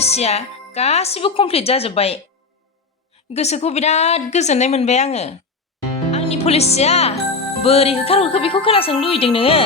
पलिसिया गासिबो कमप्लिट जाजोब्बाय। गोसोखौ बिराद गोजोननाय मोनबाय आङो। आंनि पलिसिया बोरै होखारहरखो बेखौ खोनासंनो लुबैदों नोङो?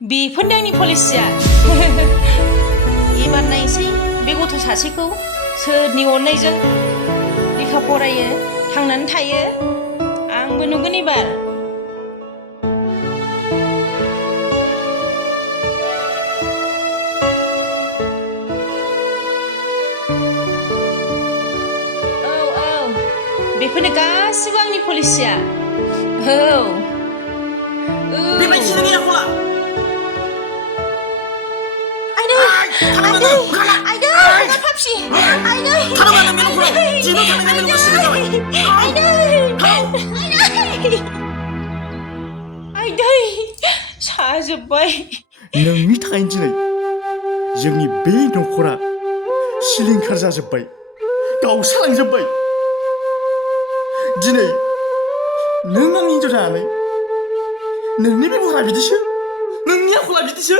बेफोरनो आंनि पलिसिया। एबार नायसै बे गथ' सासेखौ सोरनि अननायजों लेखा फरायो, थांनानै थायो। आंबो नुगोन एबार। औ बेफोरनो गासिबो आंनि पलिसिया। औ बेबायदि नोंनि आखला। साजोब्बाय। नोंनि थाखायनो दिनै जोंनि बे न'खरा सिलिंखार जाजोब्बाय, गावस्रालांजोब्बाय। दिनै नों आंनि हिनजाव जानानै नोंनि बेब'हारा बिदिसो, नोंनि आखला बिदिसो।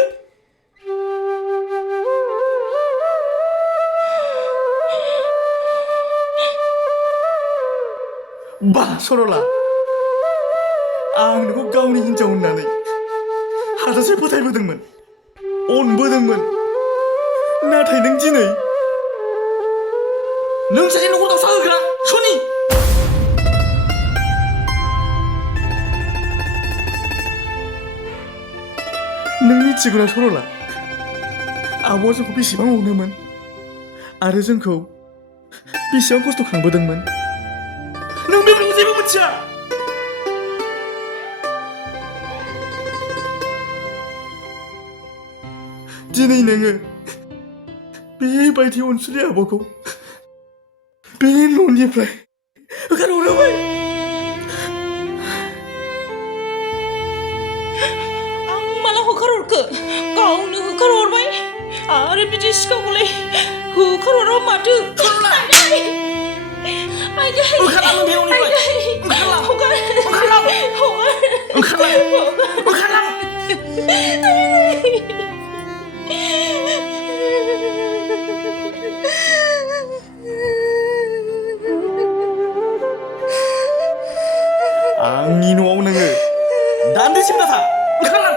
बा सरला, आं नोंखौ गावनि हिनजाव होननानै हाजासे फोथायबोदोंमोन, अनबोदोंमोन। नाथाय नों दिनै नों सासे न'खर गावस्रा होग्रा सनि। नों मिथिगौना सरला, आब'आ जोंखौ बेसेबां अनोमोन आरो जोंखौ बेसेबां खस्थ' खांबोदोंमोन। नों बेफोरखौ जेबो मिथिया। दिनै नोङो बेबायदि अनसुलि आब'खौ बे न'निफ्राय होखारहरबाय। आं माला होखारहरखो? गावनो होखारहरबाय। आरो बिदि सिखावखौलाय होखारहरा माथो? आंनि न'आव नोङो दान्दिसेबो दाथा। ओंखारलां।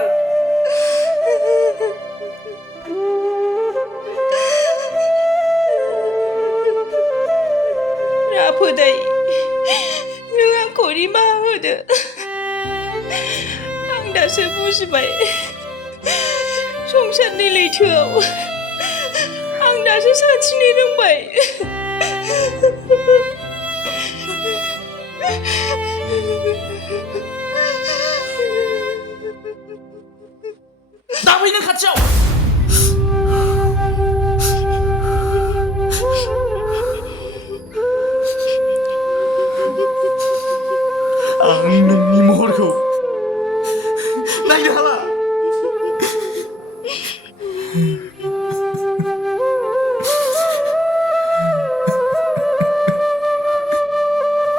राफोदै नों आंखौ निमाहा होदो। आं दासो बुजिबाय, संसारनि लैथोआव आं दासो सानस्रिनो रोंबाय। दा फै नों खाथियाव। आं नोंनि महरखौ नायनो हाला।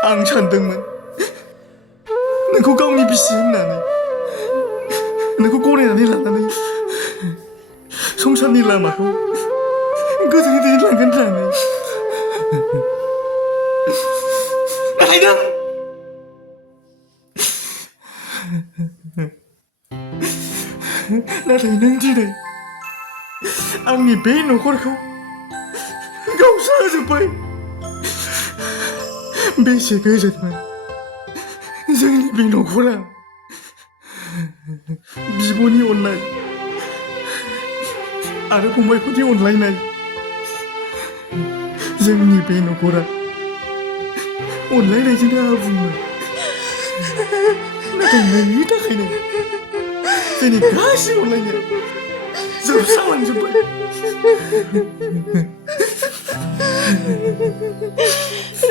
आं सानदोंमोन नोंखौ गावनि बिसि होननानै, नोंखौ गनायनानै लानानै संसारनि लामाखौ गोजोनै दैदेनलांगोन होननानै। नाथाय नों दिनै आंनि बे न'खरखौ गावस्रा होजोब्बाय। बेसे गोजोनमोन जोंनि बे न'खरा। बिब'नि अननाय आरो फंबायफोरनि अनलायनाय, जोंनि बे न'खरा अनलायनायजोंनो आबुंमोन। नाथाय नोंनि थाखायनो जोंनि गासै अनलायनाया जोबस्रांलांजोब्बाय।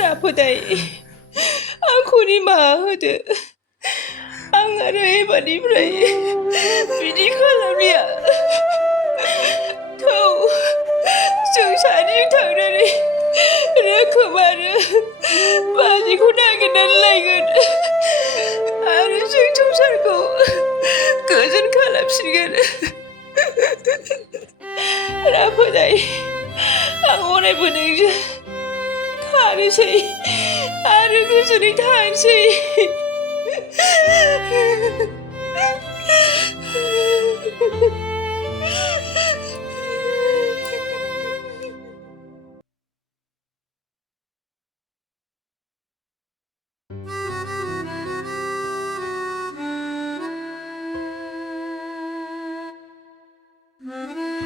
राफोदाय आंखौ निमाहा होदो। आं आरो एबारनिफ्राय बिदि खालामलिया। थौ जों सानैजों थांनानै रोखोम आरो बाजैखौ नागिरनानै लायगोन आरो जों संसारखौ गोजोन खालामफिनगोन। राफोदाय आं अरायबो नोंजों खानोसै आरो गोजोनै थानोसै।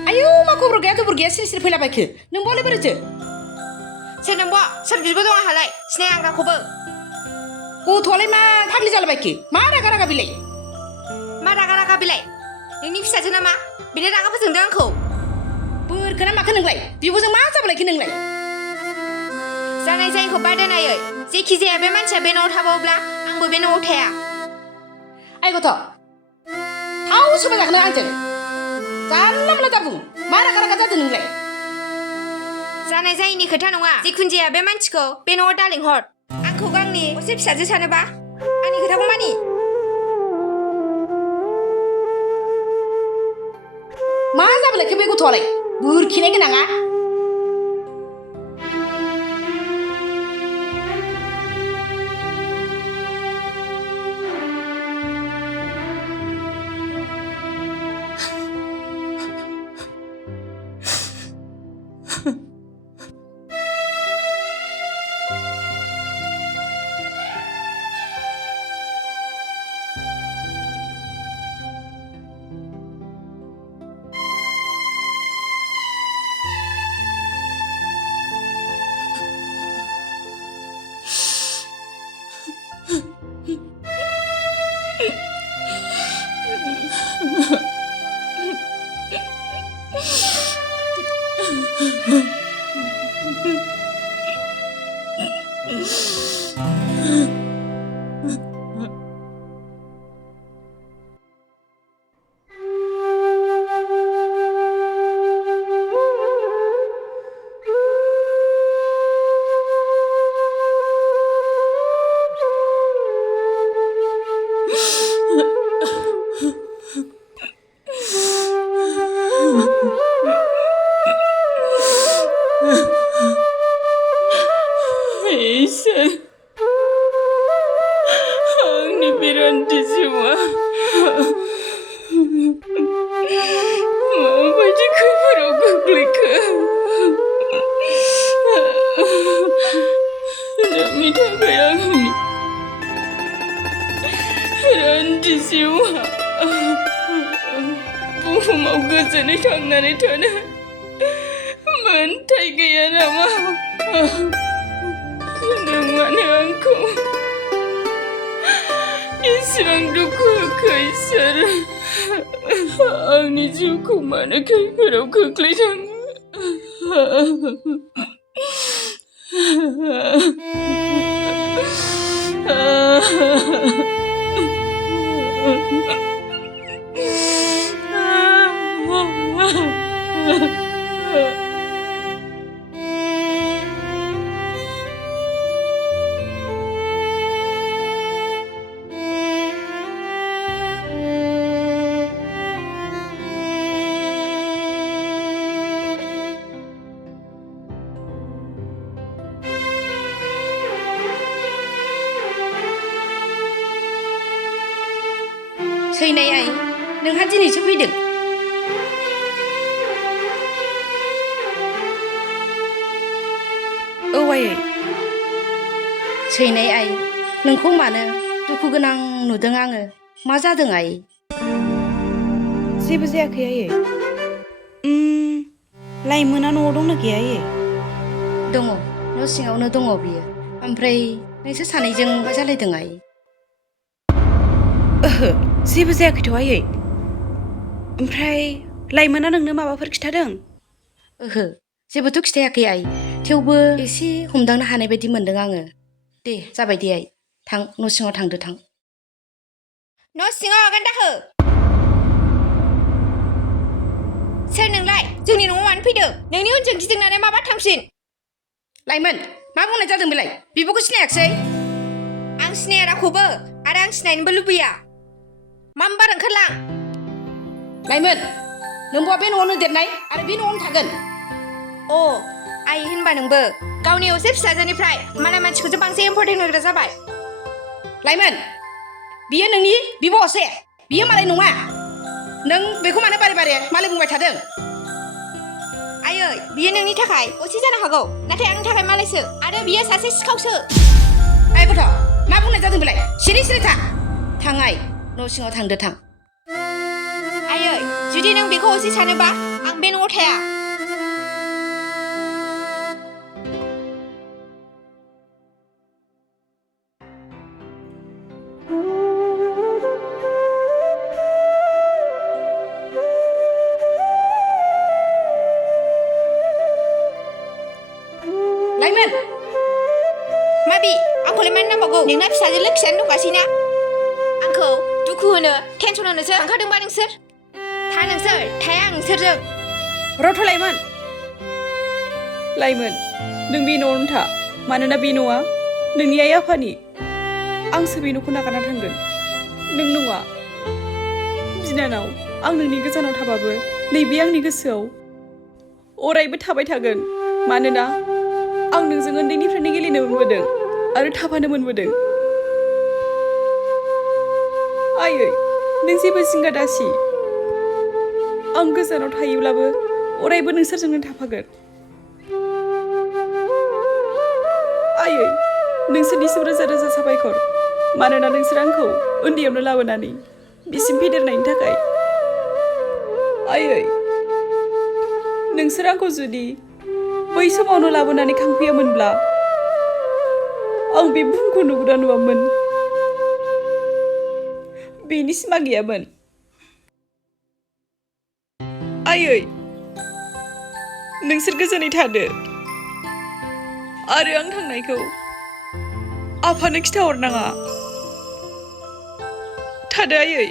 आयौ मा खबर गैया खबर गैया सिरि सिरि फैलाबायखो नोंबालाय बोरैथो? सोर नोंबा सोर बिबो दं आंहालाय सिनाया आं रावखौबो। गथ'आलाय मा फाग्लि जालाबायखो? मा रागा रागा बिलाय? मा रागा रागा बिलाय? नोंनि फिसाजो नामा? बेनो रागा फोजोंदों आंखौ। बोरखोना माखो नोंलाय? बिब'जों मा जाबालायखो नोंलाय? जानाय जायैखौ बादायनायै जेखि जाया बे मानसिया बे न'आव थाबावोब्ला आंबो बे न'आव थाया। आइ गथ' थाव सबाय जागोन आंजों जानला मोनला दाबुं। मा रागा रागा जादों नोंलाय? जानाय जायैनि खोथा नङा। जिखुनु जाया बे मानसिखौ बे न'आव दालिंहर। आंखौ गावनि असे फिसाजो सानोबा आंनि खोथाखौ मानि। मा जाबालायखो बे गथ'आलाय? बोरखिनाय गोनाङा? आंनि बिरान्थि जिउआ माबायदि खैफोदाव गोग्लैखो। नोंनि थाखाय आंनि रान्थि जिउआ बुहुमाव गोजोनै थांनानै थानो मोन्थाय गैया नामा? नों मानो आंखौ इसिबां दुखु होखो इसोर? आंनि जिउखौ मानो खैफोदाव खोख्लैदों? सैनाय आइ नोंहा दिनैसो फैदों? औ आयै। सैनाय आइ नोंखौ मानो दुखु गोनां नुदों आङो? मा जादों आइ? जेबो जायाखै आयै। लाइमोना न'आव दंना गैया आयै? दङ, न' सिङावनो दङ बियो। ओमफ्राय नोंसोर सानैजों मा जालायदों आइ? ओहो जेबो जायाखैथ' आयै। ओमफ्राय लाइमोना नोंनो माबाफोर खिथादों? ओहो जेबोथ' खिथायाखै आइ थेवबो एसे हमदांनो हानाय बायदि मोनदों आङो दे जाबाय दे आइ थां न' सिङाव थांदो थां न' सिङाव आगान दाहो सोर नोंलाय जोंनि न'आव मानो फैदों नोंनि उनजों गिदिंनानै माबा थांफिन लाइमोन मा बुंनाय जादों बेलाय बिब'खौ सिनायाखिसै आं सिनाया रावखौबो आरो आं सिनायनोबो लुबैया मामबार ओंखारलां लाइमोन नोंबा बे न'आवनो देरनाय आरो बे न'आवनो थागोन अ आइ होनबा नोंबो गावनि असे फिसाजोनिफ्राय मालाय मानसिखौसो बांसिन इम्परटेन्ट होग्रा जाबाय लाइमोन बियो नोंनि बिब' असे बियो मालाय नङा नों बेखौ मानो बारे बारे मालाय बुंबाय थादों आयै बियो नोंनि थाखाय असे जानो हागौ नाथाय आंनि थाखाय मालायसो आरो बियो सासे सिखावसो आइ गथ' मा बुंनाय जादों बेलाय सिरि सिरि थां आइ न' सिङाव थांदो थां आयै जुदि नों बेखौ असे सानोबा आं बे न'आव थाया लाइमोन माबि आंखौलाय मानो नांबावगौ नोंना फिसाजो लोखियानो दंगासैना आंखौ दुखु होनो टेनसन होनोसो थांखादोंबा नोंसोर था नोंसोर थाया आं नोंसोरजों रथ' लाइमोन नों बे न'आवनो था मानोना बे न'आ नोंनि आइ आफानि आंसो बे न'खौ नागारना थांगोन नों नङा बिनानाव आं नोंनि गोजानाव थाबाबो नैबे आंनि गोसोआव अरायबो थाबाय थागोन मानोना आं नोंजों उन्दैनिफ्रायनो गेलेनो मोनबोदों आरो थाफानो मोनबोदों आयै नों जेबो जिंगा दासि आं गोजानाव थायोब्लाबो अरायबो नोंसोरजोंनो थाफागोन आयै नोंसोरनिसिम रोजा रोजा साबायखर मानोना नोंसोर आंखौ उन्दैयावनो लाबोनानै बिसिम फेदेरनायनि थाखाय आयै नोंसोर आंखौ जुदि बै समावनो लाबोनानै खांफैयामोनब्ला आं बे बुहुमखौ नुगौना नुवामोन बेनि सिमा गैयामोन आयै नोंसोर गोजोनै थादो आरो आं थांनायखौ आफानो खिथाहरनाङा थादो आयै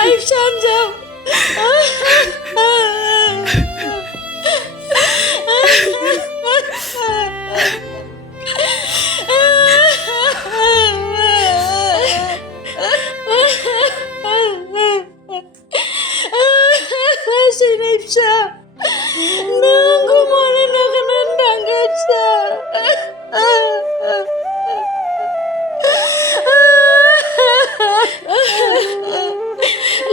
आइ फिसा हिन्जाव Sini bisa, nunggu mana nakanan tangga bisa.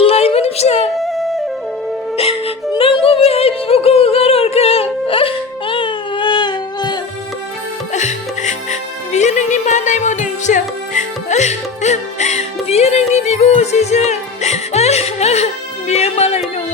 Lain bisa, nunggu behai buku karorka. Biar ini mana yang mau bisa, biar ini dibawa sisa. Biar malah nunggu.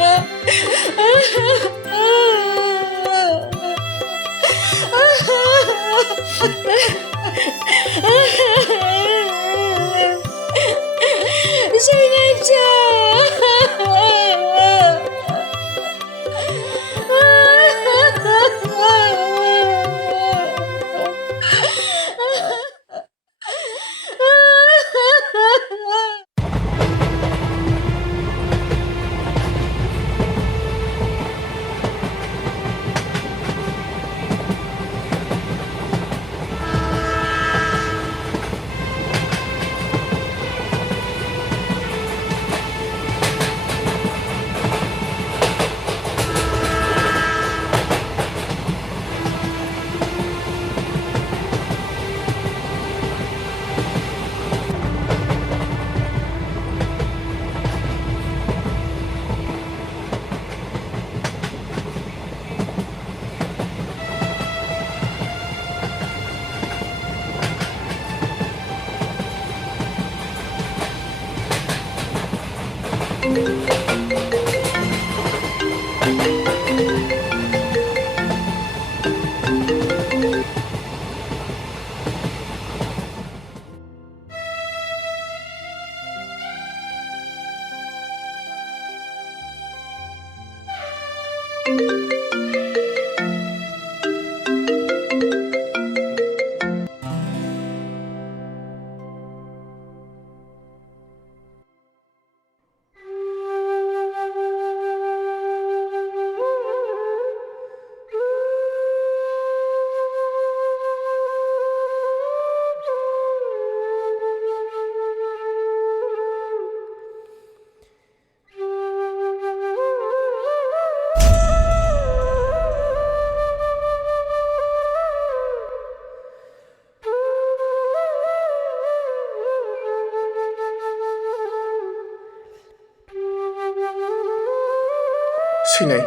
सैनाय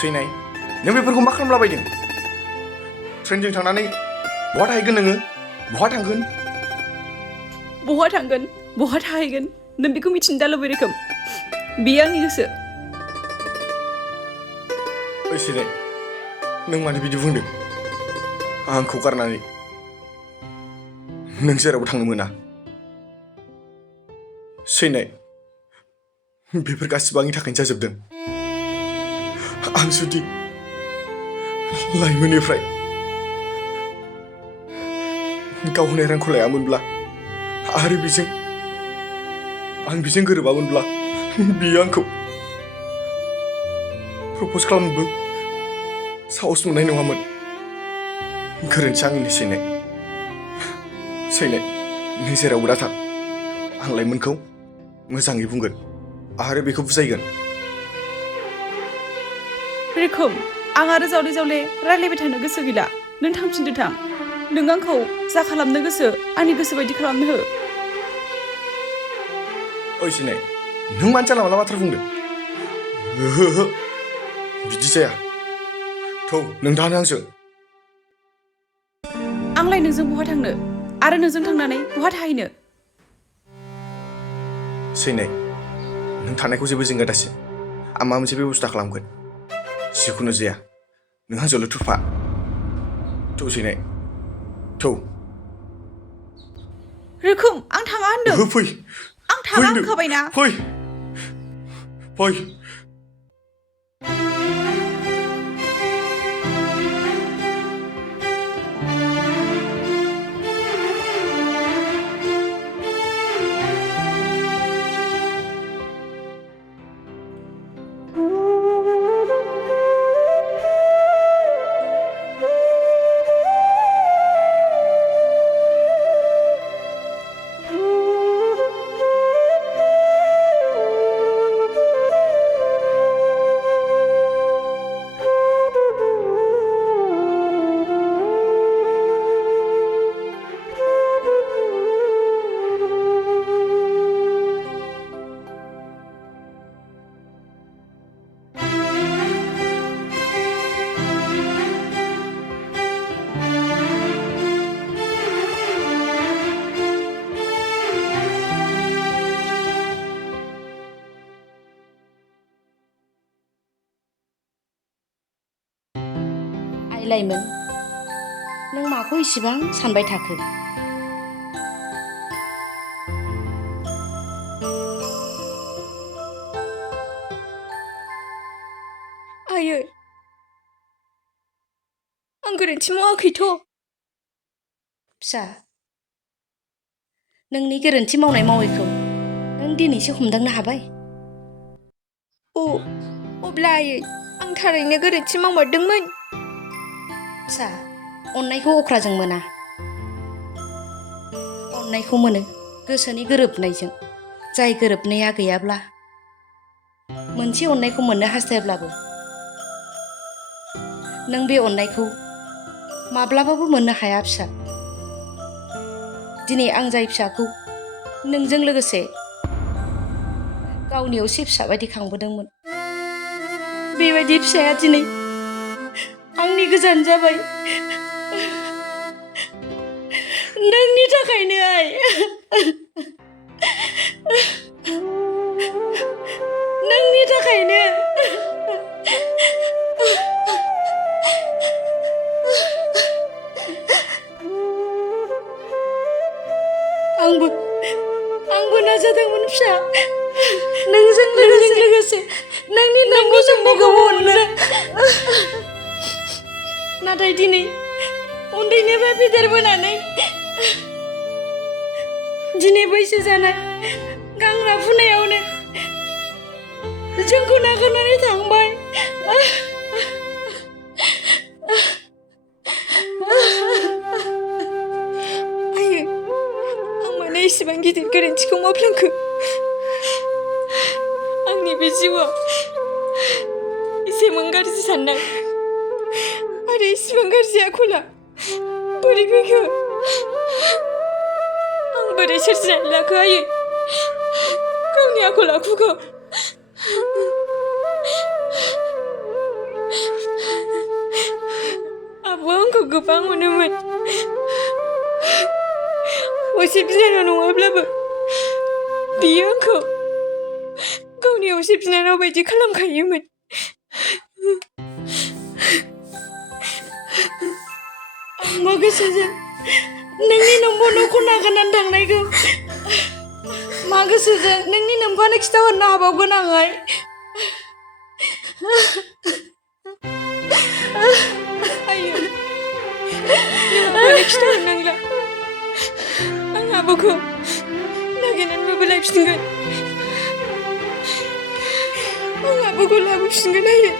सैनाय नों बेफोरखौ मा खालामलाबायदों ट्रेनजों थांनानै बहा थाहैगोन नोङो बहा थांगोन बहा थांगोन बहा थाहैगोन नों बेखौ मिथिनो दा लुबैयो रोखोम बेयो आंनि गोसो ओइ सैनाय नों मानो बिदि बुंदों आंखौ गारनानै नों जेरावबो थांनो मोना सैनाय बेफोर गासिबो आंनि थाखायनो जाजोबदों आं जुदि लाइमोननिफ्राय गाव होनाय रांखौ लायामोनब्ला आरो आं बेजों गोरोबामोनब्ला बियो आंखौ प्रप'ज खालामनोबो साहस मोननाय नङामोन गोरोन्थिया आंनिनो सैनाय नों जेरावबो दाथां आं लाइमोनखौ मोजाङै बुंगोन आरो बेखौ बुजायगोन रोखोम आं आरो जावले जावले रायलायबाय थानो गोसो गैला नों थांफिनदो थां नों आंखौ जा खालामनो गोसो आंनि गोसो बायदि खालामनो हो ओइ सैनाय नों मानो जानला मानला बाथ्रा बुंदों ओहो बिदि जाया थौ नों दानो आंजों आंलाय नोंजों बहा थांनो आरो नोंजों थांनानै बहा थाहैनो सैनाय नों थानायखौ जेबो जिंगा दासि आं माबा मोनसे बेबस्था खालामगोन जिखुनु जाया नों आंजोंल' थुफा थौ सैनाय थौ रोखोम आं थाङा होनदों ओहो फै आं थाङा होनखाबायना फै लाइमोन नों माखौ इसिबां सानबाय थाखो आयै आं गोरोन्थि मावाखैथ' फिसा नोंनि गोरोन्थि मावनाय मावैखौ नों दिनैसो हमदांनो हाबाय अब्ला आयै आं थारैनो गोरोन्थि मावमारदोंमोन फिसा अननायखौ अख्राजों मोना अननायखौ मोनो गोसोनि गोरोबनायजों जाय गोरोबनाया गैयाब्ला मोनसे अननायखौ मोननो हास्थायब्लाबो नों बे अननायखौ माब्लाबाबो मोननो हाया फिसा दिनै आं जाय फिसाखौ नोंजों लोगोसे गावनि असे फिसा बायदि खांबोदोंमोन बेबायदि फिसाया दिनै आंनि गोजान जाबाय नोंनि थाखायनो आइ नोंनि थाखायनो आंबो नाजादोंमोन फिसा नोंजों लोगोसे नोंनि नामखौ जोंनिखौबो अननो नाथाय दिनै उन्दैनिफ्राय फेदेरबोनानै दिनै बैसो जानाय गांग्रा फुनायावनो जोंखौ नागारनानै थांबाय आयै आं मानो इसेबां गिदिर गोरोन्थिखौ मावफ्लांखो आंनि बे जिउआव एसेबां गाज्रि साननाय आरो इसेबां गाज्रि आखला बोरै फैखो आं बोरै सोरजिनानै लाखो आयै गावनि आखल आखुखौ आब'आ आंखौ गोबां अनोमोन असे बिनानाव नङाब्लाबो बियो आंखौ गावनि असे बिनानाव बायदि खालामखायोमोन आंबो गोसोजों नोंनि नम्बर न'खौ नागारनानै थांनायखौ मा गोसोजों नोंनि नोमखौनो खिथाहरनो हाबावगोन आंहाय आयै नोंहाबो खिथाहरनांला आं आब'खौ नागिरनानैबाबो लायफिनगोन आं आब'खौ लाबोफिनगोन आयै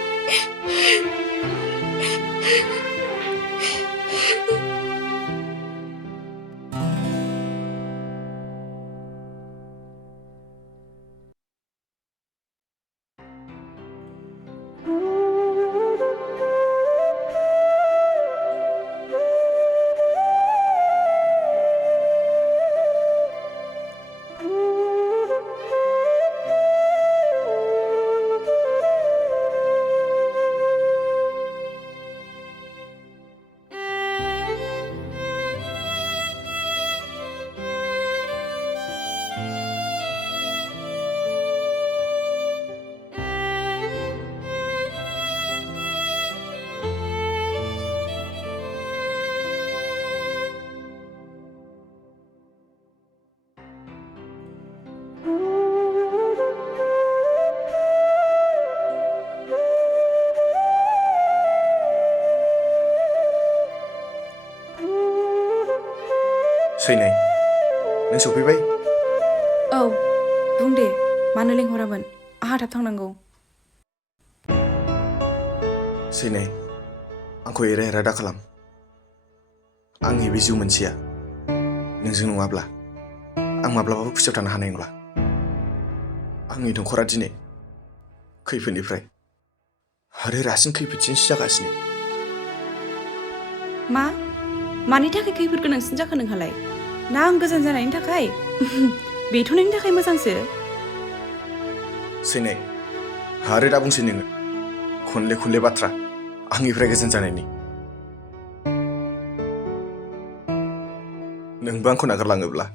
सैनाय नों सफैबाय औ बुं दे मानो लेंहरामोन आंहा थाब थांनांगौ सैनाय आंखौ एरा एरा दा खालाम आंनि बे जिउ मोनसेया नोंजों नङाब्ला आं माब्लाबाबो खुसियाव थानो हानाय नंला आंनि नखरा दिनै खैफोदनिफ्राय आरो रासिन खैफोदसिनसो जागासिनो मानि थाखाय खैफोद गोनांसिन जाखो नोंहालाय ना आं गोजान जानायनि थाखाय बेथ' नोंनि थाखाय मोजांसो सैनाय आरो दा बुंसै नोङो खनले बाथ्रा आंनिफ्राय गोजान जानायनि नोंबो आंखौ नागारलाङोब्ला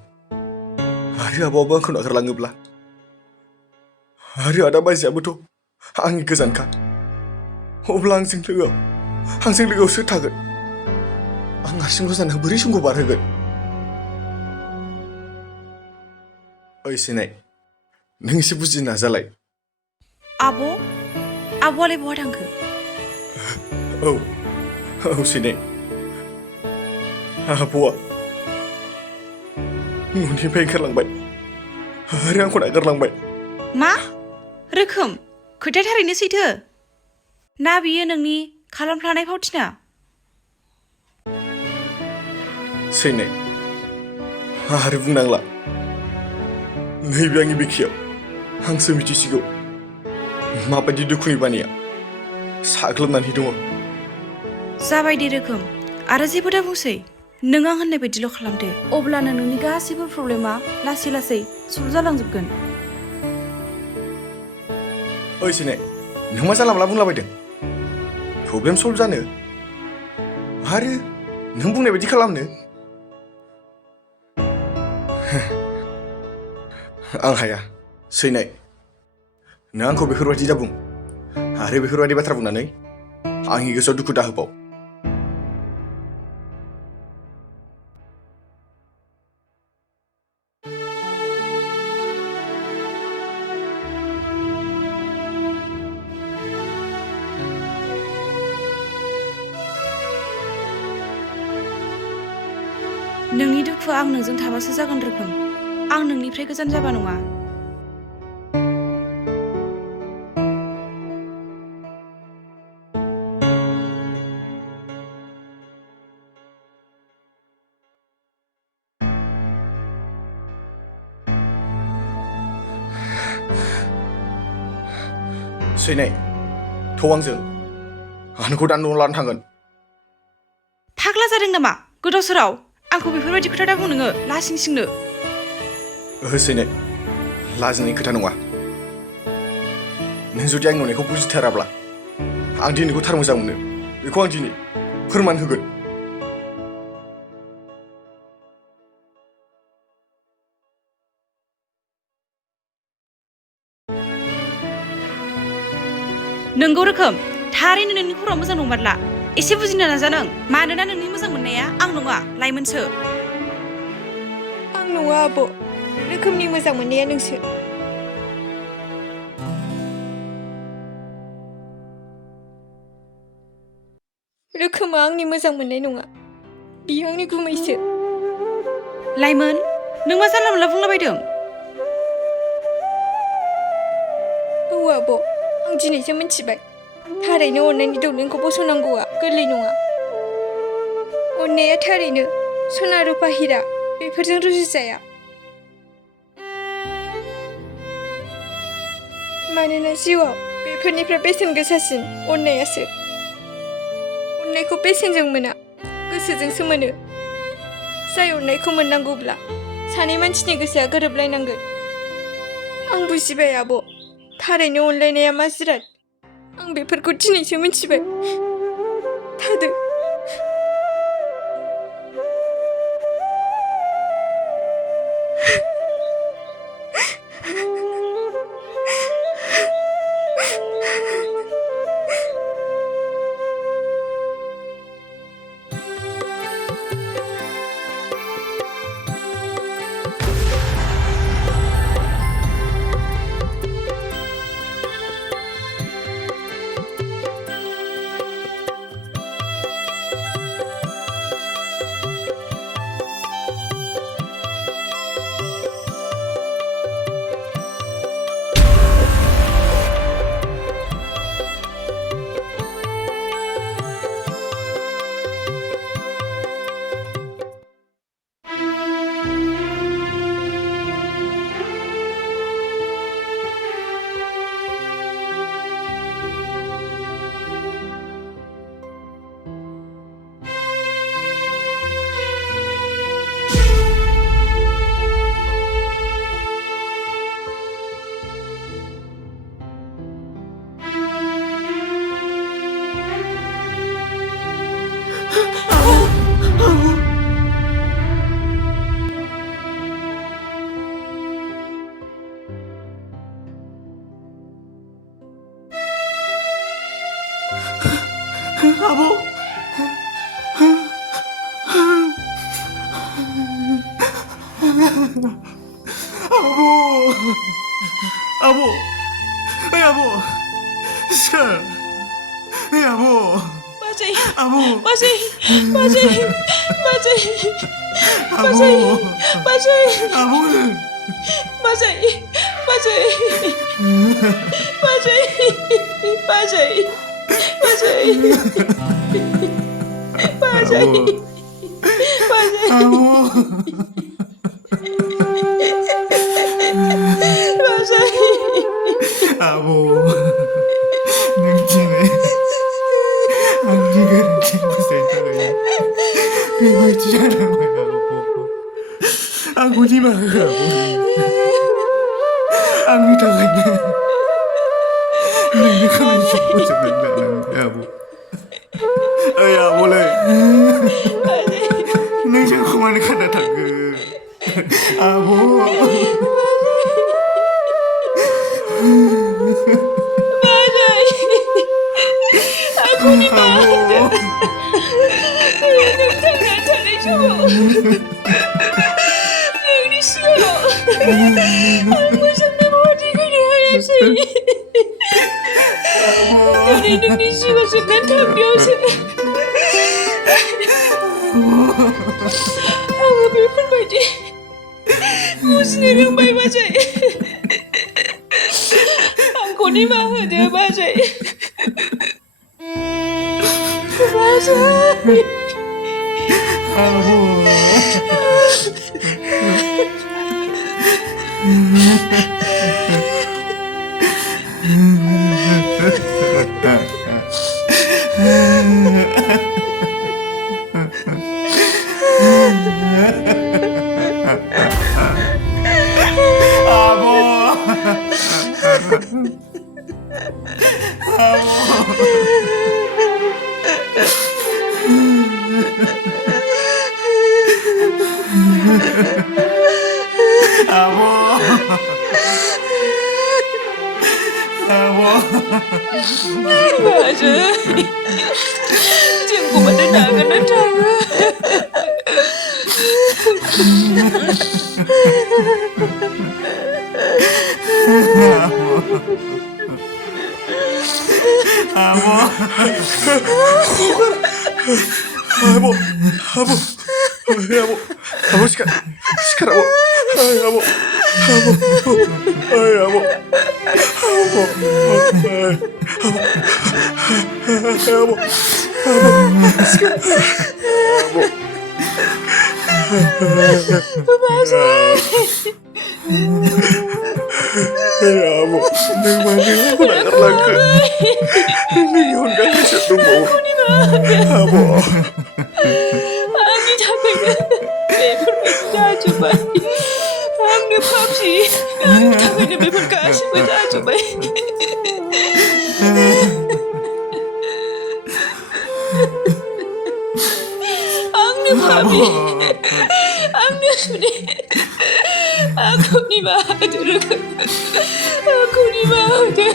आरो आब'आबो आंखौ नागारलाङोब्ला आरो आदा बाजैयाबोथ' आंनि गोजानखा अब्ला आंजों लोगोआव सोर थागोन आं हारसिंल' जाना बोरै समखौ बारहोगोन ओइ सैनाय नों एसे बुजिनो नाजालाय आब'आलाय बहा थांखो औ सैनाय आब'आ न'निफ्राय ओंखारलांबाय आरो आंखौ नागारलांबाय मा रोखोम खोथाया थारैनो सैथो ना बियो नोंनि खालामफ्लानाय फावथिना सैनाय आरो बुंनांला नैबे आंनि बिखायाव आंसो मिथिसिगौ माबायदि दुखुनि बानिया साग्लोबनानै दङ जाबाय दे रोखोम आरो जेबो दा बुंसै नों आं होननाय बायदिल' खालामदो अब्लानो नोंनि गासैबो प्रब्लेमा लासै लासै सल्भ जालांजोबगोन ओइ सैनाय नों मा जानला मोनला बुंलाबायदों प्रब्लेम सल्भ जानो आरो नों बुंनाय बायदि खालामनो आं हाया सैनाय नों आंखौ बेफोरबायदि दाबुं आरो बेफोरबायदि बाथ्रा बुंनानै आंनि गोसोआव दुखु दाहोबाव दुखुआ आं नोंजों थाबासो जागोन रोखोम आं नोंनिफ्राय गोजान जाबा नङा सैनाय थौ आंजों आं नोंखौ दान न'आव लानो थांगोन फाग्ला जादों नामा गोदाव सोराव आंखौ बेफोरबायदि खोथा दा बुं नोङो लासिं सिंनो ओहो सैनाय लाजिनायनि खोथा नङा नों जुदि आंनि अननायखौ बुजिथाराब्ला आं दिनैखौ थार मोजां मोनो बेखौ आं दिनै फोरमान होगोन नोंगौ रोखोम थारैनो नोंनि खर'आ मोजां नंमारला एसे बुजिनो नाजा नों मानोना नोंनि मोजां मोननाया आं नङा लाइमोनसो आं नङा आब' रोखोमनि मोजां मोननाया नोंसो रोखोमा आंनि मोजां मोननाय नङा बियो आंनि गुमैसो लाइमोन नों मा जानला मोनला बुंलाबायदों औ आब' आं दिनैसो मिथिबाय थारैनो अननायनि दौलेंखौ बस'नांगौआ गोरलै नङा अननाया थारैनो सना रुपा हिरा बेफोरजों रुजुजाया मानोना जिउआव बेफोरनिफ्राय बेसेन गोसासिन अननायासो अननायखौ बेसेनजों मोना गोसोजोंसो मोनो जाय अननायखौ मोननांगौब्ला सानै मानसिनि गोसोआ गोरोबलायनांगोन आं बुजिबाय आब' थारैनो अनलायनाया मा जिराद आं बेफोरखौ दिनैसो मिथिबाय थादो आब' ओइ आब' सिखार ओइ आब' बाजै आब' बाजै बाजै बाजै आब' बाजै आब' बाजै बाजै बाजै बाजै बाजै बाजै आब' नों दिनै आंनि गोरोन्थिखौ बुजायनो थाखाय बेबायदि जानांबाय आब' आंखौ निमाहा हो आब' आंनि थाखायनो नोंनि खामानिखौ फोजोबनानै लानांबाय आब' ओइ आब'लै नों जोंखौ मानो खाना थांखो आब' आंखौ निमाहा होदो नों थांना थानाय समाव नोंनि सिगाङाव आं मोजांनि बायदि होनो हायासै दिनै नोंनि जिउआ जोबनानै थांनायावसो आङो बेफोरबायदि बुजिनो रोंबाय बाजै आंखौ निमाहा होदो बाजै बाजै बाजै जोंखौ माथो नागारना थाङो Abo, abo, abo, abo sekarang, abo, abo, abo, abo, abo, abo, आंनि थाखायनो बेफोरबायदि जाजोब्बाय आंनो पापि आंनि थाखायनो बेफोर गासिबो जाजोब्बाय आंनो पापि आंनो सुनि आंखौ निमाहा होदो आंखौ निमाहा होदो